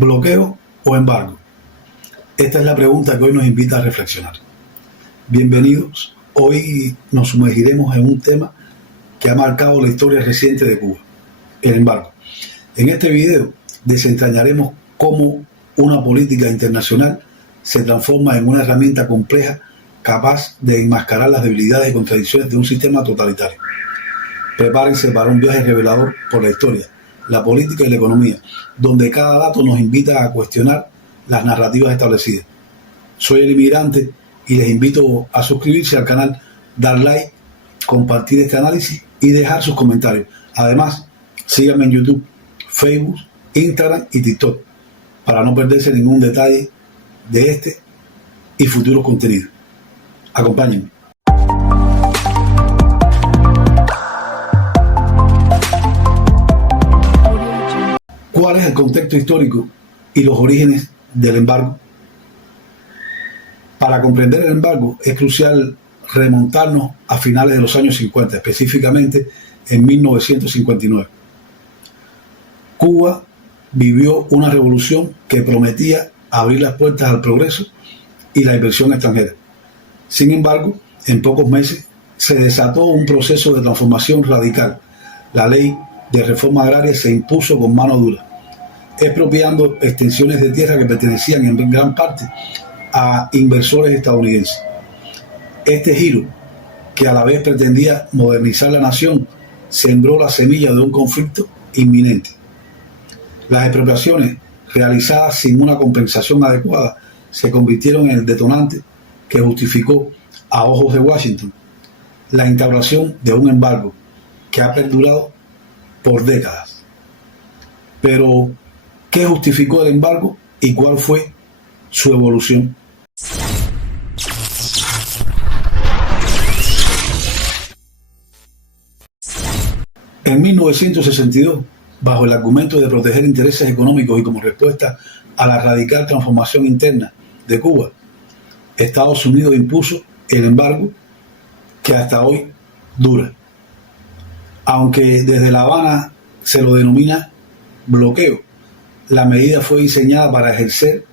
¿Bloqueo o embargo? Esta es la pregunta que hoy nos invita a reflexionar. Bienvenidos. Hoy nos sumergiremos en un tema que ha marcado la historia reciente de Cuba, el embargo. En este video desentrañaremos cómo una política internacional se transforma en una herramienta compleja capaz de enmascarar las debilidades y contradicciones de un sistema totalitario. Prepárense para un viaje revelador por la historia, la política y la economía, donde cada dato nos invita a cuestionar las narrativas establecidas. Soy el inmigrante y les invito a suscribirse al canal, dar like, compartir este análisis y dejar sus comentarios. Además, síganme en YouTube, Facebook, Instagram y TikTok para no perderse ningún detalle de este y futuros contenidos. Acompáñenme. ¿Cuál es el contexto histórico y los orígenes del embargo? Para comprender el embargo es crucial remontarnos a finales de los años 50, específicamente en 1959. Cuba vivió una revolución que prometía abrir las puertas al progreso y la inversión extranjera. Sin embargo, en pocos meses se desató un proceso de transformación radical. La ley de reforma agraria se impuso con mano dura, expropiando extensiones de tierra que pertenecían en gran parte a inversores estadounidenses. Este giro, que a la vez pretendía modernizar la nación, sembró la semilla de un conflicto inminente. Las expropiaciones realizadas sin una compensación adecuada se convirtieron en el detonante que justificó, a ojos de Washington, la instauración de un embargo que ha perdurado por décadas. Pero, ¿qué justificó el embargo y cuál fue su evolución? En 1962, bajo el argumento de proteger intereses económicos y como respuesta a la radical transformación interna de Cuba, Estados Unidos impuso el embargo que hasta hoy dura. Aunque desde La Habana se lo denomina bloqueo, la medida fue diseñada para ejercer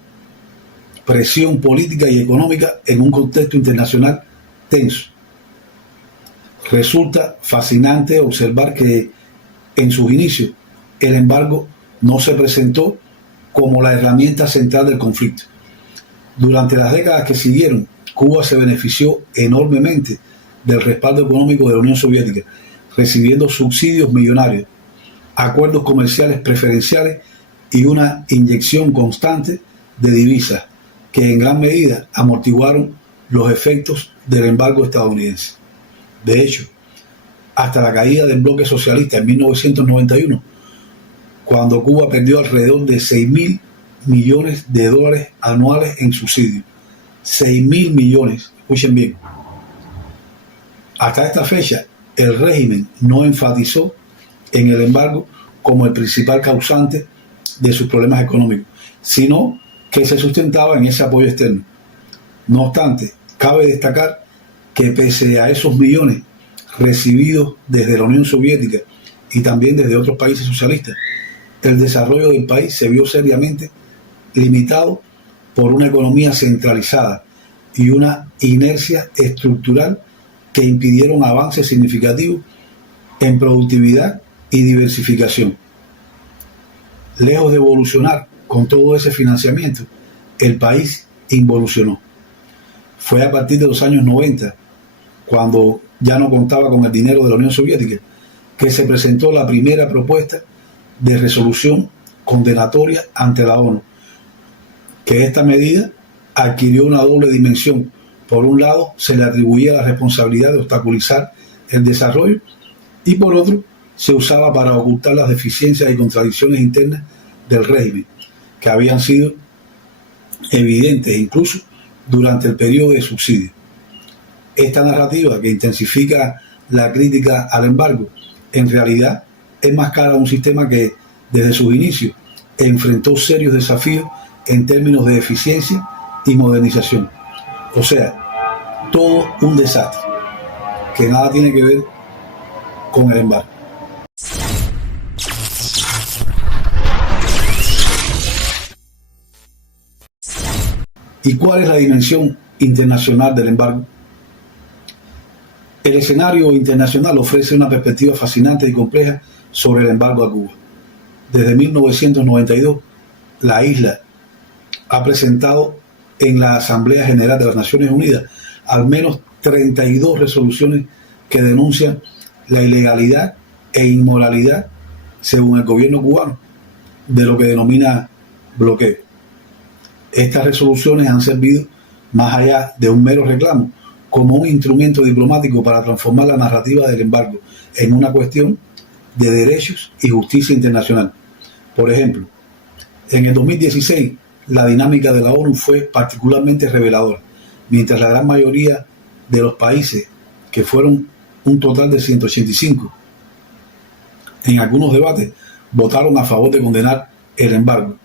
presión política y económica en un contexto internacional tenso. Resulta fascinante observar que en sus inicios el embargo no se presentó como la herramienta central del conflicto. Durante las décadas que siguieron, Cuba se benefició enormemente del respaldo económico de la Unión Soviética, recibiendo subsidios millonarios, acuerdos comerciales preferenciales y una inyección constante de divisas que en gran medida amortiguaron los efectos del embargo estadounidense. De hecho, hasta la caída del bloque socialista en 1991, cuando Cuba perdió alrededor de 6.000 millones de dólares anuales en subsidios. 6.000 millones, escuchen bien. Hasta esta fecha, el régimen no enfatizó en el embargo como el principal causante de sus problemas económicos, sino que se sustentaba en ese apoyo externo. No obstante, cabe destacar que pese a esos millones recibidos desde la Unión Soviética y también desde otros países socialistas, el desarrollo del país se vio seriamente limitado por una economía centralizada y una inercia estructural que impidieron avances significativos en productividad y diversificación. Lejos de evolucionar con todo ese financiamiento, el país involucionó. Fue a partir de los años 90, cuando ya no contaba con el dinero de la Unión Soviética, que se presentó la primera propuesta de resolución condenatoria ante la ONU, que esta medida adquirió una doble dimensión. Por un lado, se le atribuía la responsabilidad de obstaculizar el desarrollo y por otro, se usaba para ocultar las deficiencias y contradicciones internas del régimen, que habían sido evidentes incluso durante el periodo de subsidio. Esta narrativa, que intensifica la crítica al embargo, en realidad enmascara un sistema que desde sus inicios enfrentó serios desafíos en términos de eficiencia y modernización. O sea, todo un desastre que nada tiene que ver con el embargo. ¿Y cuál es la dimensión internacional del embargo? El escenario internacional ofrece una perspectiva fascinante y compleja sobre el embargo a Cuba. Desde 1992, la isla ha presentado en la Asamblea General de las Naciones Unidas al menos 32 resoluciones que denuncian la ilegalidad e inmoralidad, según el gobierno cubano, de lo que denomina bloqueo. Estas resoluciones han servido, más allá de un mero reclamo, como un instrumento diplomático para transformar la narrativa del embargo en una cuestión de derechos y justicia internacional. Por ejemplo, en el 2016, la dinámica de la ONU fue particularmente reveladora, mientras la gran mayoría de los países, que fueron un total de 185, en algunos debates votaron a favor de condenar el embargo.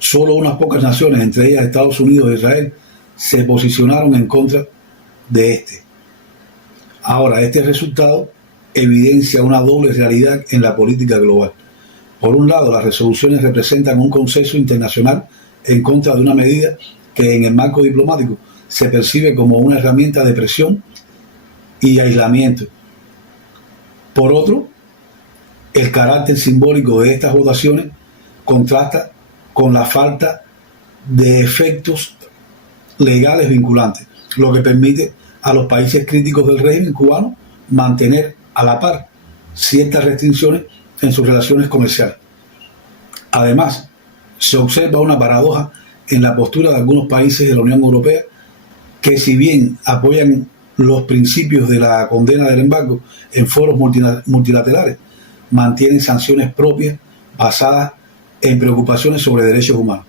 Solo unas pocas naciones, entre ellas Estados Unidos e Israel, se posicionaron en contra de este. Ahora, este resultado evidencia una doble realidad en la política global. Por un lado, las resoluciones representan un consenso internacional en contra de una medida que en el marco diplomático se percibe como una herramienta de presión y aislamiento. Por otro, el carácter simbólico de estas votaciones contrasta con la falta de efectos legales vinculantes, lo que permite a los países críticos del régimen cubano mantener a la par ciertas restricciones en sus relaciones comerciales. Además, se observa una paradoja en la postura de algunos países de la Unión Europea que, si bien apoyan los principios de la condena del embargo en foros multilaterales, mantienen sanciones propias basadas en preocupaciones sobre derechos humanos.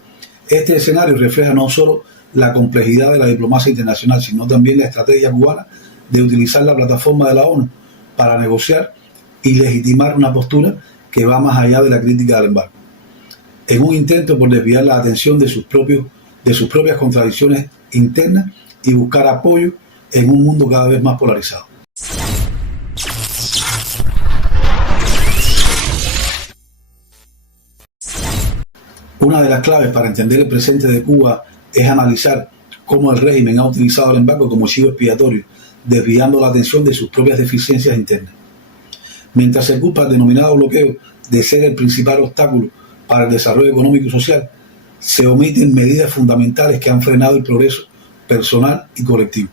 Este escenario refleja no solo la complejidad de la diplomacia internacional, sino también la estrategia cubana de utilizar la plataforma de la ONU para negociar y legitimar una postura que va más allá de la crítica del embargo, en un intento por desviar la atención de sus propias contradicciones internas y buscar apoyo en un mundo cada vez más polarizado. Una de las claves para entender el presente de Cuba es analizar cómo el régimen ha utilizado el embargo como chivo expiatorio, desviando la atención de sus propias deficiencias internas. Mientras se culpa al denominado bloqueo de ser el principal obstáculo para el desarrollo económico y social, se omiten medidas fundamentales que han frenado el progreso personal y colectivo.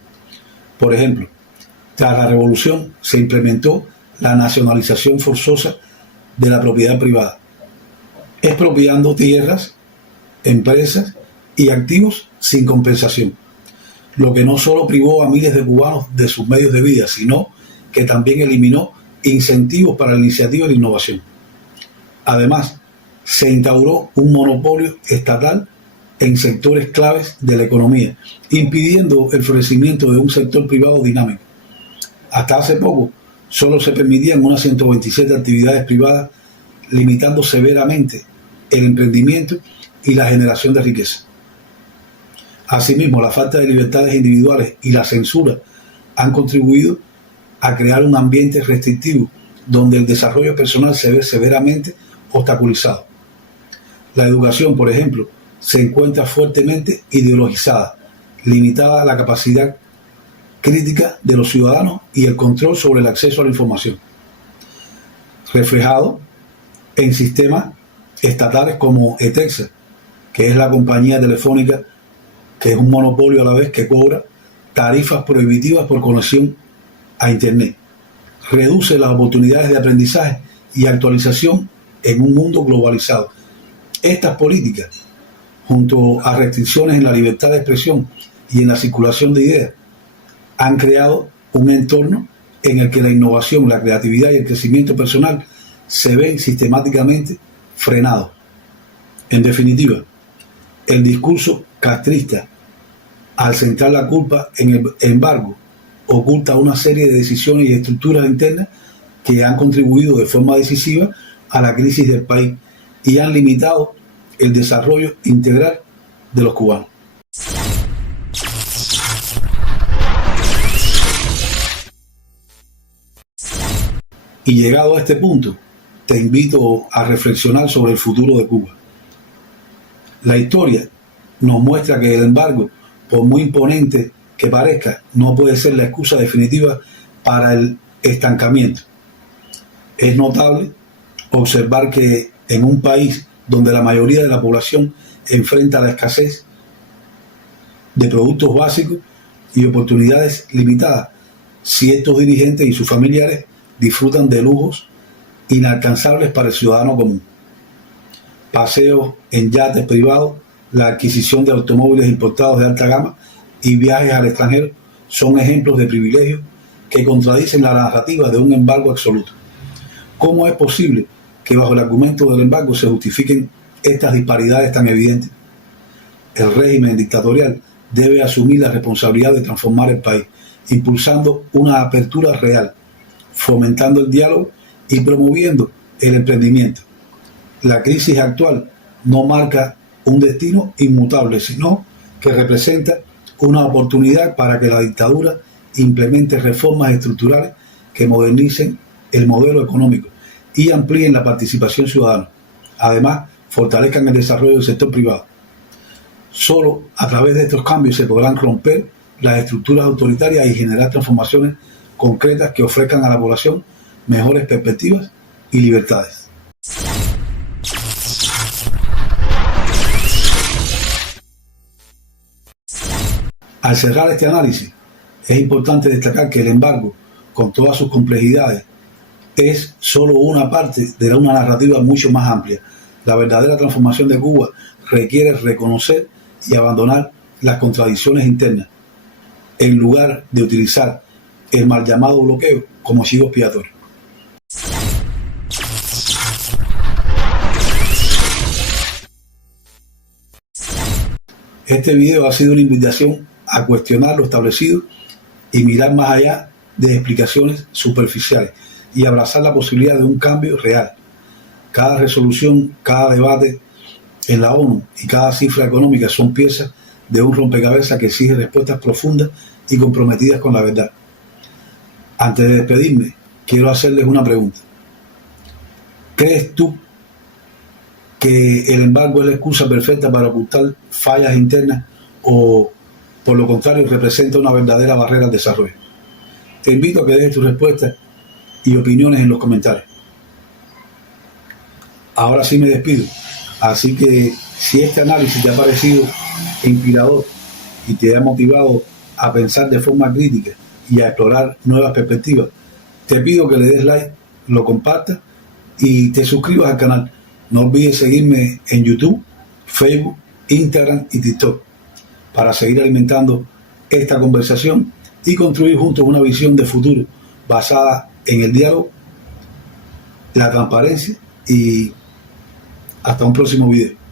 Por ejemplo, tras la revolución se implementó la nacionalización forzosa de la propiedad privada, expropiando tierras, empresas y activos sin compensación, lo que no solo privó a miles de cubanos de sus medios de vida, sino que también eliminó incentivos para la iniciativa y la innovación. Además, se instauró un monopolio estatal en sectores claves de la economía, impidiendo el florecimiento de un sector privado dinámico. Hasta hace poco, solo se permitían unas 127 actividades privadas, limitando severamente el emprendimiento y la generación de riqueza. Asimismo, la falta de libertades individuales y la censura han contribuido a crear un ambiente restrictivo donde el desarrollo personal se ve severamente obstaculizado. La educación, por ejemplo, se encuentra fuertemente ideologizada, limitada la capacidad crítica de los ciudadanos y el control sobre el acceso a la información, reflejado en sistemas estatales como ETEXA, que es la compañía telefónica que es un monopolio a la vez, que cobra tarifas prohibitivas por conexión a Internet. Reduce las oportunidades de aprendizaje y actualización en un mundo globalizado. Estas políticas, junto a restricciones en la libertad de expresión y en la circulación de ideas, han creado un entorno en el que la innovación, la creatividad y el crecimiento personal se ven sistemáticamente frenados. En definitiva, el discurso castrista, al centrar la culpa en el embargo, oculta una serie de decisiones y estructuras internas que han contribuido de forma decisiva a la crisis del país y han limitado el desarrollo integral de los cubanos. Y llegado a este punto, te invito a reflexionar sobre el futuro de Cuba. La historia nos muestra que el embargo, por muy imponente que parezca, no puede ser la excusa definitiva para el estancamiento. Es notable observar que en un país donde la mayoría de la población enfrenta la escasez de productos básicos y oportunidades limitadas, ciertos dirigentes y sus familiares disfrutan de lujos inalcanzables para el ciudadano común. Paseos en yates privados, la adquisición de automóviles importados de alta gama y viajes al extranjero son ejemplos de privilegios que contradicen la narrativa de un embargo absoluto. ¿Cómo es posible que bajo el argumento del embargo se justifiquen estas disparidades tan evidentes? El régimen dictatorial debe asumir la responsabilidad de transformar el país, impulsando una apertura real, fomentando el diálogo y promoviendo el emprendimiento. La crisis actual no marca un destino inmutable, sino que representa una oportunidad para que la dictadura implemente reformas estructurales que modernicen el modelo económico y amplíen la participación ciudadana. Además, fortalezcan el desarrollo del sector privado. Solo a través de estos cambios se podrán romper las estructuras autoritarias y generar transformaciones concretas que ofrezcan a la población mejores perspectivas y libertades. Al cerrar este análisis, es importante destacar que el embargo, con todas sus complejidades, es solo una parte de una narrativa mucho más amplia. La verdadera transformación de Cuba requiere reconocer y abandonar las contradicciones internas, en lugar de utilizar el mal llamado bloqueo como chivo expiatorio. Este video ha sido una invitación a cuestionar lo establecido y mirar más allá de explicaciones superficiales y abrazar la posibilidad de un cambio real. Cada resolución, cada debate en la ONU y cada cifra económica son piezas de un rompecabezas que exige respuestas profundas y comprometidas con la verdad. Antes de despedirme, quiero hacerles una pregunta. ¿Crees tú que el embargo es la excusa perfecta para ocultar fallas internas o, por lo contrario, representa una verdadera barrera al desarrollo? Te invito a que dejes tus respuestas y opiniones en los comentarios. Ahora sí me despido, así que si este análisis te ha parecido inspirador y te ha motivado a pensar de forma crítica y a explorar nuevas perspectivas, te pido que le des like, lo compartas y te suscribas al canal. No olvides seguirme en YouTube, Facebook, Instagram y TikTok para seguir alimentando esta conversación y construir juntos una visión de futuro basada en el diálogo, la transparencia y hasta un próximo video.